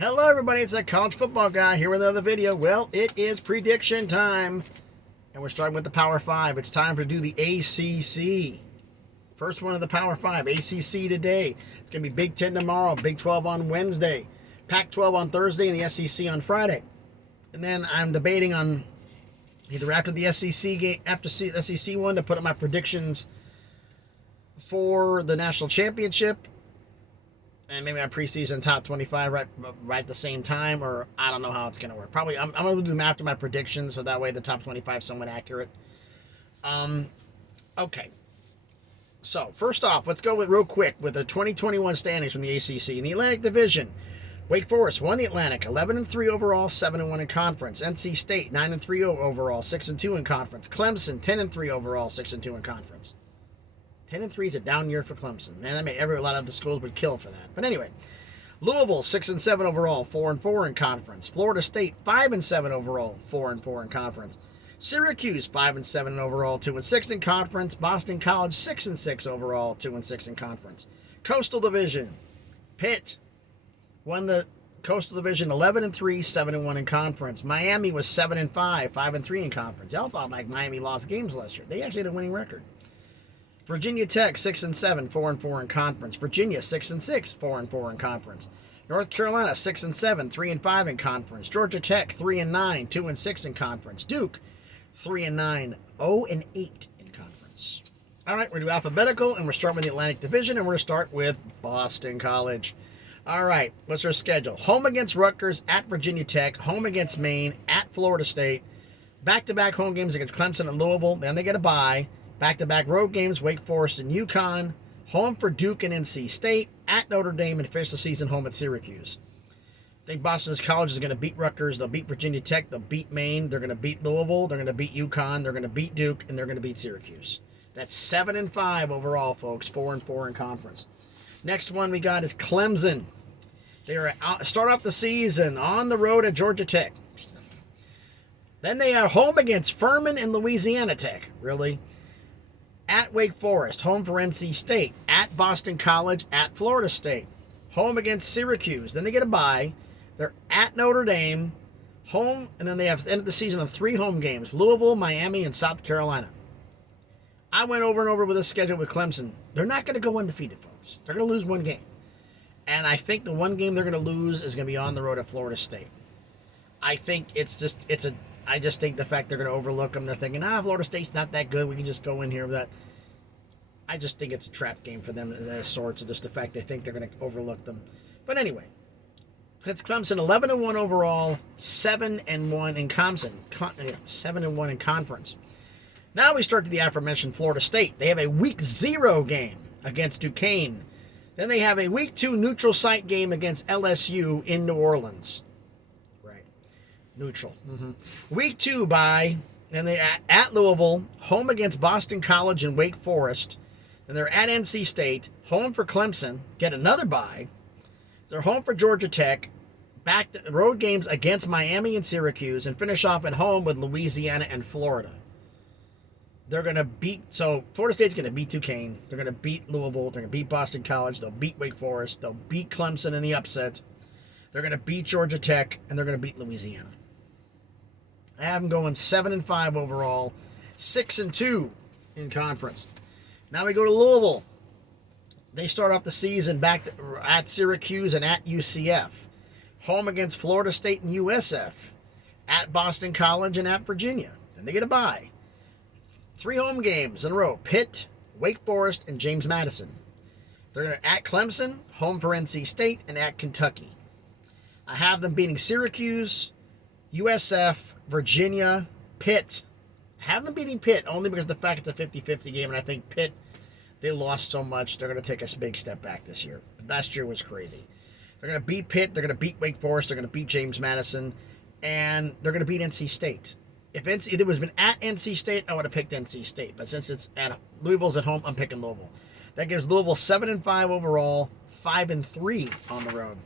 Hello everybody, it's that college football guy here with another video. Well, it is prediction time. And we're starting with the Power 5. It's time to do the ACC. First one of the Power 5, ACC today. It's going to be Big 10 tomorrow, Big 12 on Wednesday, Pac-12 on Thursday, and the SEC on Friday. And then I'm debating on either after the SEC game, after the SEC one, to put up my predictions for the national championship. And maybe my preseason top 25 right at the same time, or I don't know how it's going to work. Probably I'm going to do them after my predictions, so that way the top 25 is somewhat accurate. Okay. So, first off, let's go real quick with the 2021 standings from the ACC. In the Atlantic Division, Wake Forest won the Atlantic, 11-3 overall, 7-1 in conference. NC State, 9-3 overall, 6-2 in conference. Clemson, 10-3 overall, 6-2 in conference. 10-3 is a down year for Clemson. Man, a lot of the schools would kill for that. But anyway, Louisville, 6-7 overall, 4-4 in conference. Florida State, 5-7 overall, 4-4 in conference. Syracuse, 5-7 overall, 2-6 in conference. Boston College, 6-6 overall, 2-6 in conference. Coastal Division, Pitt won the Coastal Division, 11-3, 7-1 in conference. Miami was 7-5, 5-3 in conference. Y'all thought like Miami lost games last year. They actually had a winning record. Virginia Tech, 6-7, 4-4 in conference. Virginia, 6-6, 4-4 in conference. North Carolina, 6-7, 3-5 in conference. Georgia Tech, 3-9, 2-6 in conference. Duke, 3-9, 0-8 in conference. All right, we're going to do alphabetical, and we're starting with the Atlantic Division, and we're going to start with Boston College. All right, what's our schedule? Home against Rutgers, at Virginia Tech, home against Maine, at Florida State, back-to-back home games against Clemson and Louisville, then they get a bye. Back-to-back road games, Wake Forest and UConn, home for Duke and NC State, at Notre Dame, and finish the season home at Syracuse. I think Boston College is going to beat Rutgers, they'll beat Virginia Tech, they'll beat Maine, they're going to beat Louisville, they're going to beat UConn, they're going to beat Duke, and they're going to beat Syracuse. That's 7-5 overall, folks, 4-4 in conference. Next one we got is Clemson. They are start off the season on the road at Georgia Tech. Then they are home against Furman and Louisiana Tech. Really? At Wake Forest, home for NC State. At Boston College, at Florida State. Home against Syracuse. Then they get a bye. They're at Notre Dame, home, and then they have ended the season of 3 home games: Louisville, Miami, and South Carolina. I went over and over with this schedule with Clemson. They're not going to go undefeated, folks. They're going to lose one game. And I think the one game they're going to lose is going to be on the road at Florida State. I think I just think the fact they're going to overlook them, they're thinking, Florida State's not that good, we can just go in here with that. I just think it's a trap game for them as sorts of just the fact they think they're going to overlook them. But anyway, it's Clemson 11-1 overall, 7-1 in Clemson, 7-1 in conference. Now we start to the aforementioned Florida State. They have a week 0 game against Duquesne. Then they have a week 2 neutral site game against LSU in New Orleans. Neutral. Week 2 bye. Then they at Louisville, home against Boston College and Wake Forest. Then they're at NC State, home for Clemson, get another bye. They're home for Georgia Tech, back to road games against Miami and Syracuse, and finish off at home with Louisiana and Florida. They're going to Florida State's going to beat Duquesne. They're going to beat Louisville. They're going to beat Boston College. They'll beat Wake Forest. They'll beat Clemson in the upset. They're going to beat Georgia Tech, and they're going to beat Louisiana. I have them going 7-5 overall, 6-2 in conference. Now we go to Louisville. They start off the season back at Syracuse and at UCF. Home against Florida State and USF. At Boston College and at Virginia. Then they get a bye. 3 home games in a row. Pitt, Wake Forest, and James Madison. They're going to at Clemson, home for NC State, and at Kentucky. I have them beating Syracuse, USF, Virginia, Pitt. I have them beating Pitt only because of the fact it's a 50-50 game, and I think Pitt, they lost so much, they're going to take a big step back this year. Last year was crazy. They're going to beat Pitt, they're going to beat Wake Forest, they're going to beat James Madison, and they're going to beat NC State. If it was been at NC State, I would have picked NC State, but since it's at Louisville's at home, I'm picking Louisville. That gives Louisville 7-5 overall, 5-3 on the road.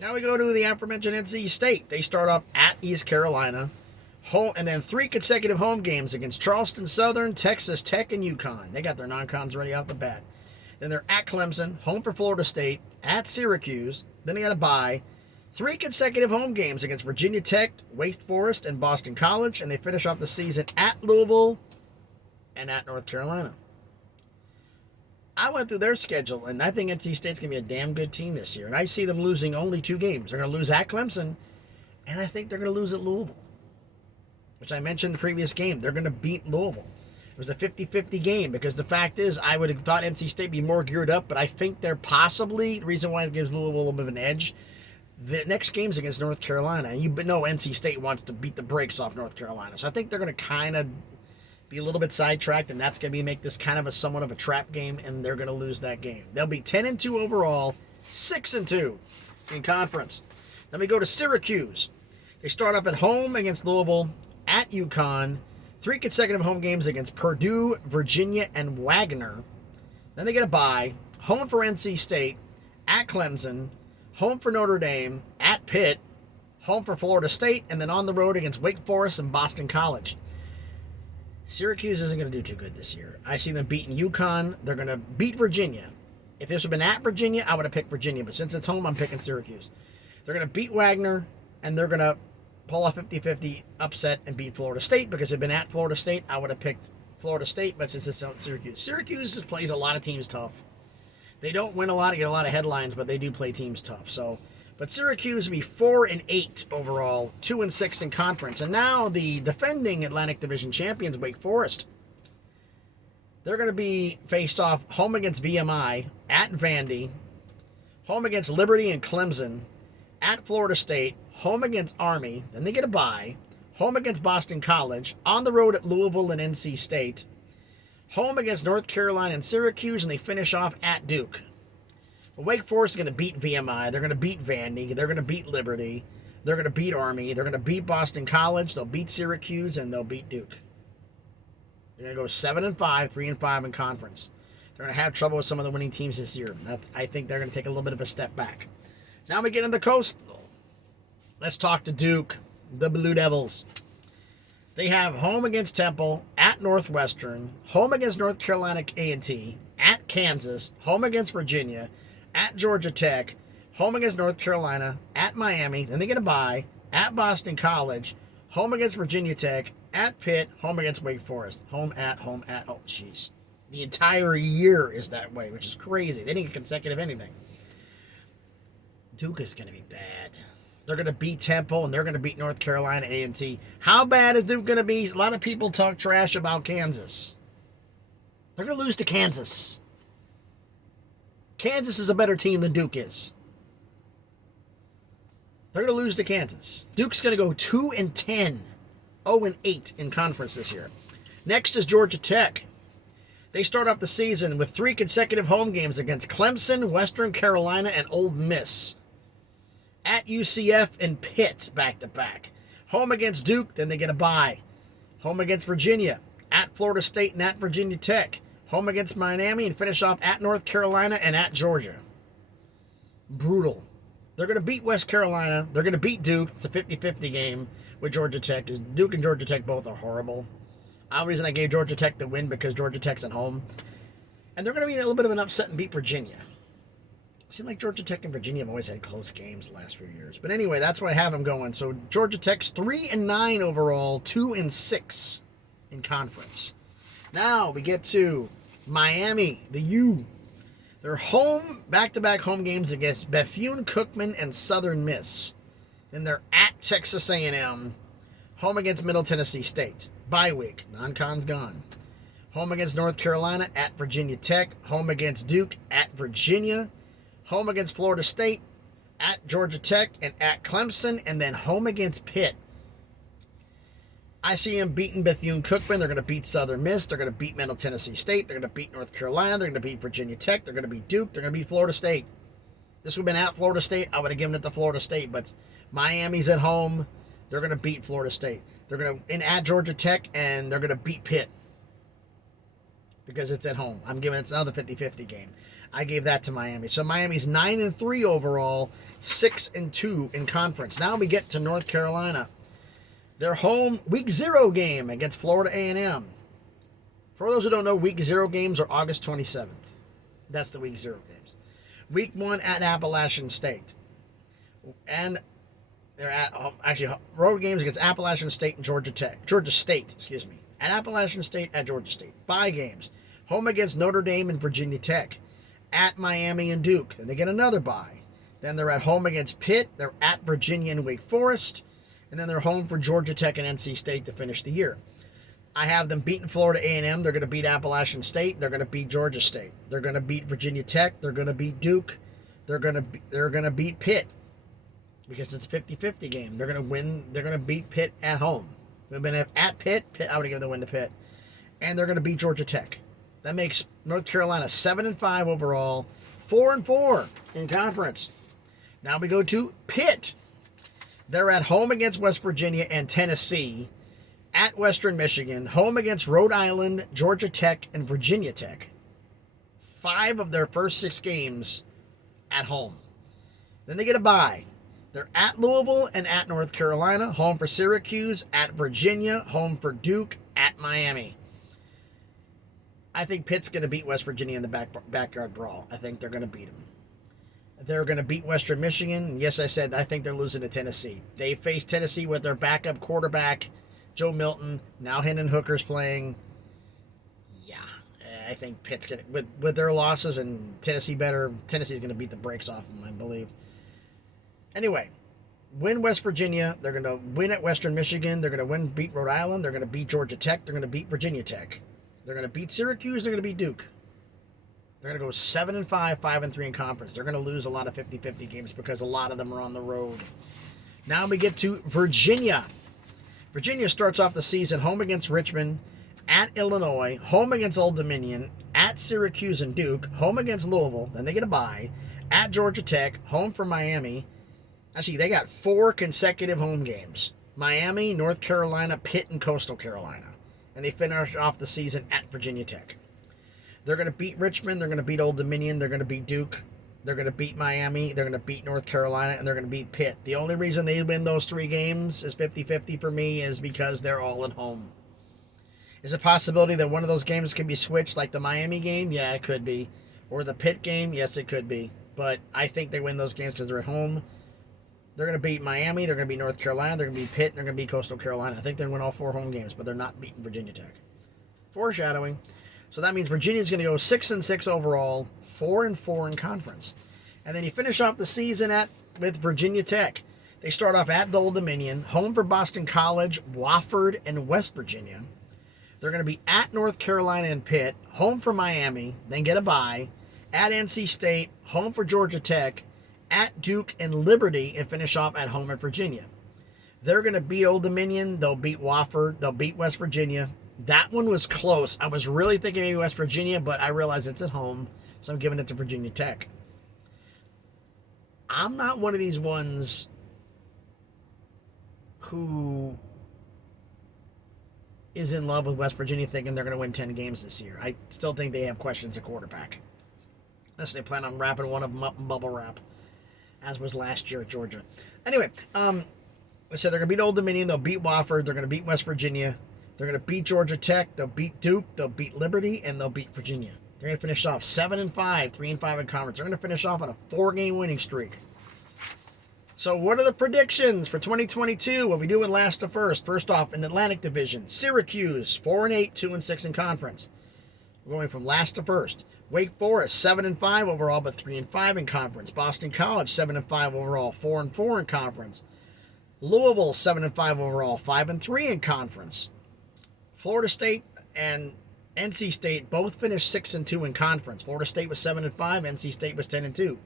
Now we go to the aforementioned NC State. They start off at East Carolina, home, and then 3 consecutive home games against Charleston Southern, Texas Tech, and UConn. They got their non-cons ready off the bat. Then they're at Clemson, home for Florida State, at Syracuse. Then they got a bye. 3 consecutive home games against Virginia Tech, Wake Forest, and Boston College. And they finish off the season at Louisville and at North Carolina. I went through their schedule, and I think NC State's going to be a damn good team this year. And I see them losing only 2 games. They're going to lose at Clemson, and I think they're going to lose at Louisville, which I mentioned in the previous game. They're going to beat Louisville. It was a 50-50 game because the fact is I would have thought NC State would be more geared up, but I think they're possibly, the reason why it gives Louisville a little bit of an edge, the next game's against North Carolina, and you know NC State wants to beat the brakes off North Carolina. So I think they're going to kind of be a little bit sidetracked, and that's going to make this kind of a somewhat of a trap game, and they're going to lose that game. They'll be 10-2 overall, 6-2 in conference. Then we go to Syracuse. They start off at home against Louisville, at UConn, 3 consecutive home games against Purdue, Virginia, and Wagner. Then they get a bye, home for NC State, at Clemson, home for Notre Dame, at Pitt, home for Florida State, and then on the road against Wake Forest and Boston College. Syracuse isn't going to do too good this year. I see them beating UConn. They're going to beat Virginia. If this would have been at Virginia, I would have picked Virginia, but since it's home, I'm picking Syracuse. They're going to beat Wagner, and they're going to pull off 50-50 upset and beat Florida State, because if it had been at Florida State, I would have picked Florida State, but since it's Syracuse. Syracuse just plays a lot of teams tough. They don't win a lot, get a lot of headlines, but they do play teams tough. But Syracuse will be 4-8 overall, 2-6 in conference. And now the defending Atlantic Division champions, Wake Forest, they're going to be faced off home against VMI, at Vandy, home against Liberty and Clemson, at Florida State, home against Army, then they get a bye, home against Boston College, on the road at Louisville and NC State, home against North Carolina and Syracuse, and they finish off at Duke. But Wake Forest is going to beat VMI, they're going to beat Vandy, they're going to beat Liberty, they're going to beat Army, they're going to beat Boston College, they'll beat Syracuse, and they'll beat Duke. They're going to go 7-5, 3-5 in conference. They're going to have trouble with some of the winning teams this year. I think they're going to take a little bit of a step back. Now we get into the Coastal. Let's talk to Duke, the Blue Devils. They have home against Temple, at Northwestern, home against North Carolina A&T, at Kansas, home against Virginia, at Georgia Tech, home against North Carolina, at Miami, then they get a bye, at Boston College, home against Virginia Tech, at Pitt, home against Wake Forest, home at, oh jeez. The entire year is that way, which is crazy. They didn't get consecutive anything. Duke is going to be bad. They're going to beat Temple, and they're going to beat North Carolina A&T. How bad is Duke going to be? A lot of people talk trash about Kansas. They're going to lose to Kansas. Kansas is a better team than Duke is. They're going to lose to Kansas. Duke's going to go 2-10, 0-8 in conference this year. Next is Georgia Tech. They start off the season with 3 consecutive home games against Clemson, Western Carolina, and Ole Miss. At UCF and Pitt, back-to-back. Home against Duke, then they get a bye. Home against Virginia. At Florida State and at Virginia Tech. Home against Miami, and finish off at North Carolina and at Georgia. Brutal. They're going to beat West Carolina. They're going to beat Duke. It's a 50-50 game with Georgia Tech, because Duke and Georgia Tech both are horrible. The reason I gave Georgia Tech the win because Georgia Tech's at home. And they're going to be in a little bit of an upset and beat Virginia. It seems like Georgia Tech and Virginia have always had close games the last few years. But anyway, that's where I have them going. So Georgia Tech's 3-9 overall, 2-6 in conference. Now we get to Miami, the U. They're home, back-to-back home games against Bethune-Cookman and Southern Miss. Then they're at Texas A&M, home against Middle Tennessee State. Bye week, non-con's gone. Home against North Carolina, at Virginia Tech. Home against Duke, at Virginia. Home against Florida State, at Georgia Tech, and at Clemson, and then home against Pitt. I see them beating Bethune-Cookman. They're going to beat Southern Miss. They're going to beat Middle Tennessee State. They're going to beat North Carolina. They're going to beat Virginia Tech. They're going to beat Duke. They're going to beat Florida State. This would have been at Florida State. I would have given it to Florida State, but Miami's at home. They're going to beat Florida State. They're going to at Georgia Tech, and they're going to beat Pitt because it's at home. I'm giving it another 50-50 game. I gave that to Miami. So Miami's 9-3 overall, 6-2 in conference. Now we get to North Carolina. Their home Week 0 game against Florida A&M. For those who don't know, Week 0 games are August 27th. That's the Week 0 games. Week 1 at Appalachian State. And they're at, actually, road games against Appalachian State and Georgia State, excuse me. At Appalachian State, at Georgia State. Bye games. Home against Notre Dame and Virginia Tech. At Miami and Duke. Then they get another bye. Then they're at home against Pitt. They're at Virginia and Wake Forest. And then they're home for Georgia Tech and NC State to finish the year. I have them beating Florida A&M. They're going to beat Appalachian State. They're going to beat Georgia State. They're going to beat Virginia Tech. They're going to beat Duke. They're going to beat Pitt because it's a 50-50 game. They're going to win. They're going to beat Pitt at home. They've been at Pitt. I would have given the win to Pitt. And they're going to beat Georgia Tech. That makes North Carolina 7-5 overall, 4-4 in conference. Now we go to Pitt. They're at home against West Virginia and Tennessee, at Western Michigan, home against Rhode Island, Georgia Tech, and Virginia Tech. 5 of their first 6 games at home. Then they get a bye. They're at Louisville and at North Carolina, home for Syracuse, at Virginia, home for Duke, at Miami. I think Pitt's going to beat West Virginia in the backyard brawl. I think they're going to beat them. They're going to beat Western Michigan. Yes, I said I think they're losing to Tennessee. They faced Tennessee with their backup quarterback, Joe Milton. Now Hendon Hooker's playing. Yeah, I think Pitt's going to, with their losses and Tennessee's going to beat the brakes off them, I believe. Anyway, win West Virginia. They're going to win at Western Michigan. They're going to beat Rhode Island. They're going to beat Georgia Tech. They're going to beat Virginia Tech. They're going to beat Syracuse. They're going to beat Duke. They're going to go 7-5, 5-3 in conference. They're going to lose a lot of 50-50 games because a lot of them are on the road. Now we get to Virginia. Virginia starts off the season home against Richmond, at Illinois, home against Old Dominion, at Syracuse and Duke, home against Louisville. Then they get a bye. At Georgia Tech, home for Miami. Actually, they got 4 consecutive home games. Miami, North Carolina, Pitt, and Coastal Carolina. And they finish off the season at Virginia Tech. They're going to beat Richmond. They're going to beat Old Dominion. They're going to beat Duke. They're going to beat Miami. They're going to beat North Carolina. And they're going to beat Pitt. The only reason they win those 3 games is 50-50 for me is because they're all at home. Is it a possibility that one of those games can be switched like the Miami game? Yeah, it could be. Or the Pitt game? Yes, it could be. But I think they win those games because they're at home. They're going to beat Miami. They're going to beat North Carolina. They're going to beat Pitt. And they're going to beat Coastal Carolina. I think they're going to win all 4 home games, but they're not beating Virginia Tech. Foreshadowing. So that means Virginia's going to go 6-6 overall, 4-4 in conference. And then you finish off the season with Virginia Tech. They start off at Old Dominion, home for Boston College, Wofford, and West Virginia. They're going to be at North Carolina and Pitt, home for Miami, then get a bye, at NC State, home for Georgia Tech, at Duke and Liberty, and finish off at home at Virginia. They're going to beat Old Dominion. They'll beat Wofford. They'll beat West Virginia. That one was close. I was really thinking maybe West Virginia, but I realized it's at home, so I'm giving it to Virginia Tech. I'm not one of these ones who is in love with West Virginia thinking they're going to win 10 games this year. I still think they have questions at quarterback. Unless they plan on wrapping one of them up in bubble wrap, as was last year at Georgia. Anyway, I said they're going to beat Old Dominion, they'll beat Wofford, they're going to beat West Virginia, they're going to beat Georgia Tech, they'll beat Duke, they'll beat Liberty, and they'll beat Virginia. They're going to finish off 7-5, 3-5 in conference. They're going to finish off on a 4-game winning streak. So what are the predictions for 2022? What we do with last to first. First off, in the Atlantic Division, Syracuse, 4-8, 2-6 in conference. We're going from last to first. Wake Forest, 7-5 overall, but 3-5 in conference. Boston College, 7-5 overall, 4-4 in conference. Louisville, 7-5 overall, 5-3 in conference. Florida State and NC State both finished 6-2 in conference. Florida State was 7-5, NC State was 10-2.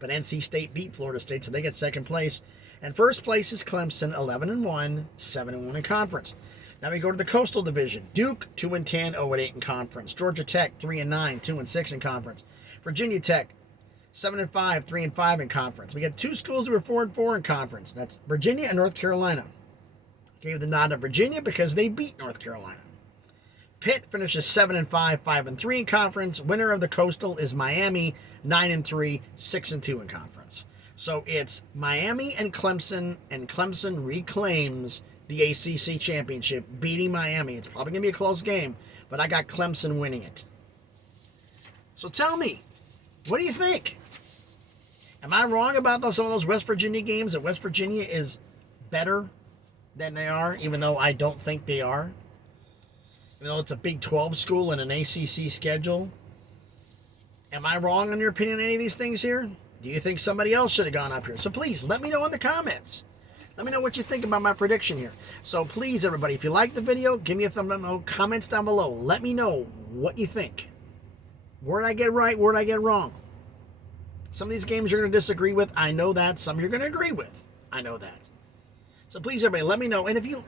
But NC State beat Florida State, so they get second place. And first place is Clemson, 11-1, 7-1 in conference. Now we go to the Coastal Division. Duke, 2-10, 0-8 in conference. Georgia Tech, 3-9, 2-6 in conference. Virginia Tech, 7-5, 3-5 in conference. We got 2 schools who are 4-4 in conference. That's Virginia and North Carolina. Gave the nod to Virginia because they beat North Carolina. Pitt finishes 7-5, 5-3 in conference. Winner of the Coastal is Miami, 9-3, 6-2 in conference. So it's Miami and Clemson reclaims the ACC championship, beating Miami. It's probably going to be a close game, but I got Clemson winning it. So tell me, what do you think? Am I wrong about some of those West Virginia games, that West Virginia is better than they are, even though I don't think they are? Even though it's a Big 12 school and an ACC schedule? Am I wrong in your opinion on any of these things here? Do you think somebody else should have gone up here? So please, let me know in the comments. Let me know what you think about my prediction here. So please, everybody, if you like the video, give me a thumbs up, comments down below. Let me know what you think. Where did I get right? Where did I get wrong? Some of these games you're going to disagree with. I know that. Some you're going to agree with. I know that. So please, everybody, let me know. And if you're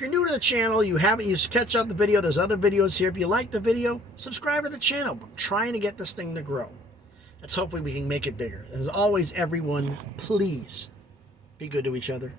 new to the channel, you catch up the video. There's other videos here. If you like the video, subscribe to the channel. I'm trying to get this thing to grow. Let's hopefully we can make it bigger. As always, everyone, please be good to each other.